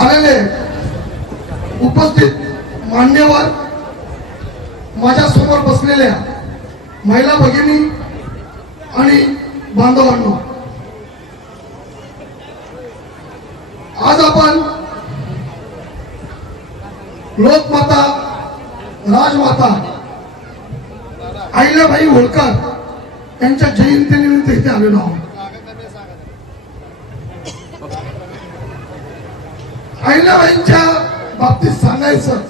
आलेले उपस्थित मान्यवर, माझ्या समोर बसलेल्या महिला भगिनी आणि बांधवांनो, आज आपण लोकमाता राजमाता अहिल्याबाई होळकर यांच्या जयंतीनिमित्त इथे आलेलो आहोत. अहिल्याबाईंच्या बाबतीत सांगायचं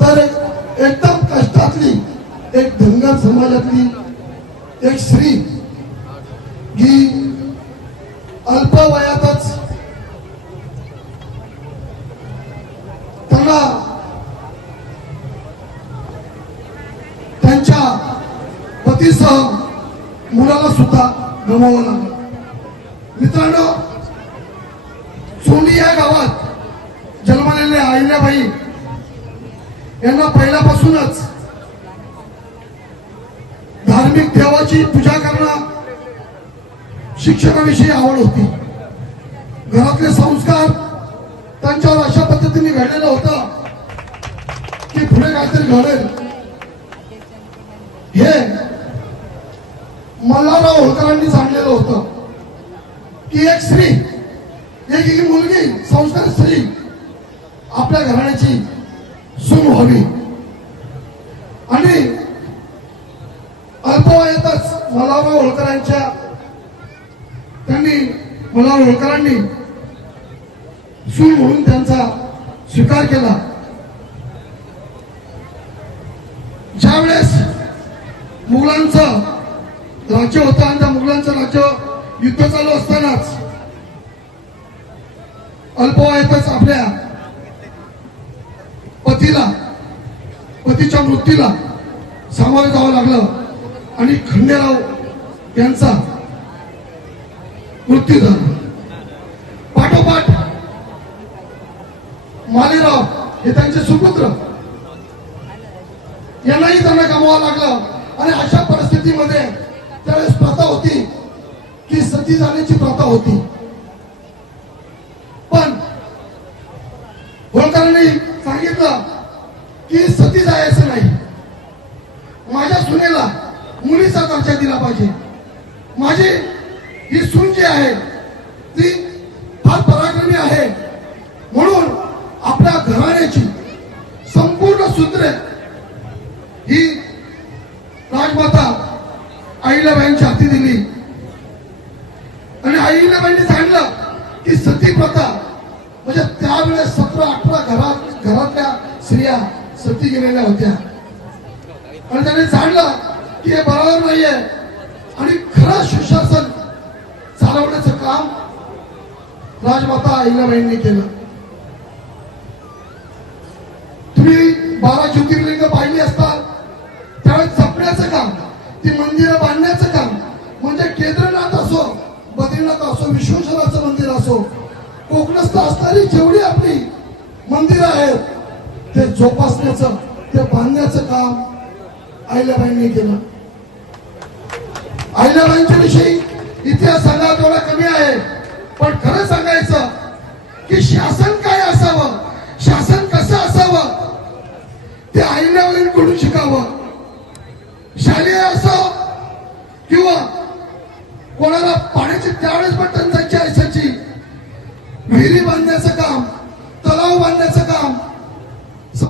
तर एकदम कष्टातली एक धनगर समाजातली एक स्त्री जी अल्प वयातच त्यांना त्यांच्या पतीसह मुलाला सुद्धा गमावं लागलं. मित्रांनो, सोंडी या गावात जन्मलेल्या अहिल्याबाई यांना पहिल्यापासूनच धार्मिक देवाची पूजा करणं, शिक्षणाविषयी आवड होती. घरातले संस्कार त्यांच्यावर अशा पद्धतीने घडलेलं होतं की पुढे काहीतरी घडेल हे मल्हारराव होळकरांनी सांगलेलं होतं की एक स्त्री, एक मुलगी, संस्कार स्त्री आपल्या घराण्याची सून व्हावी. आणि अल्पवयातच मल्हारराव होळकरांनी सून म्हणून त्यांचा स्वीकार केला. ज्यावेळेस मुघलांचं राज्य होतं आणि त्या मुघलांचं राज्य युद्ध चालू असतानाच अल्पवयातच आपल्या पतीच्या मृत्यूला सामोरे जावं लागलं आणि खंडेराव यांचा मृत्यू झाला. पाठोपाठ मालेराव हे त्यांचे सुपुत्र यांनाही त्यांना गमवावं लागलं. आणि अशा परिस्थितीमध्ये त्यावेळेस प्रथा होती की सती जाण्याची प्रथा होती. पण होळकरांनी सांगितलं की सती जायचं नाही, माझ्या सुनेला मुलीचा दर्जा दिला पाहिजे. माझी ही सून जी आहे ती फार पराक्रमी आहे, म्हणून आपल्या घराण्याची संपूर्ण सूत्रे ही राजमाता अहिल्याबाईंच्या हाती दिली. आणि अहिल्याबाईंनी सांगितलं की सती प्रथा म्हणजे त्यावेळेस 17-18 घरातल्या स्त्रिया सती गेलेल्या होत्या. आणि त्यांनी सांगितलं की हे बरोबर नाहीये आणि खरं सुशासन चालवण्याचं काम राजमाता अहिल्याबाईंनी केलं. तुम्ही 12 ज्योतिर्लिंग पाहिली असतात, त्यावेळेस जपण्याचं काम, ती मंदिरं बांधण्याचं काम, म्हणजे केदारनाथ असो, बद्रीनाथ असो, विश्वेश्वराचं मंदिर असो, कोकणस्थ असणारी जेवढी आपली मंदिरं आहेत ते जोपासण्याचं, ते बांधण्याचं काम अहिल्याबाईंनी केलं. अहिल्याबाईंच्या विषयी इतिहास सांगा तेवढा कमी आहे, पण खरं सांगायचं की शासन काय असावं, शासन कसं असावं ते अहिल्याबाईंकडून शिकावं. शालेय असो किंवा कोणाला पाण्याची त्यावेळेस पण टंचाई